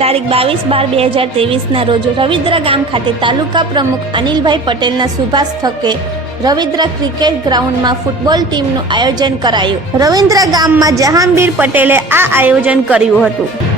તારીખ બાવીસ બાર બે હજાર ત્રેવીસના રોજ રવિદ્ર ગામ ખાતે તાલુકા પ્રમુખ અનિલભાઈ પટેલના સુભાષ થકે રવિદ્રા ક્રિકેટ ગ્રાઉન્ડમાં ફૂટબોલ ટીમનું આયોજન કરાયું. રવિન્દ્ર ગામમાં જહાંગીર પટેલે આ આયોજન કર્યું હતું.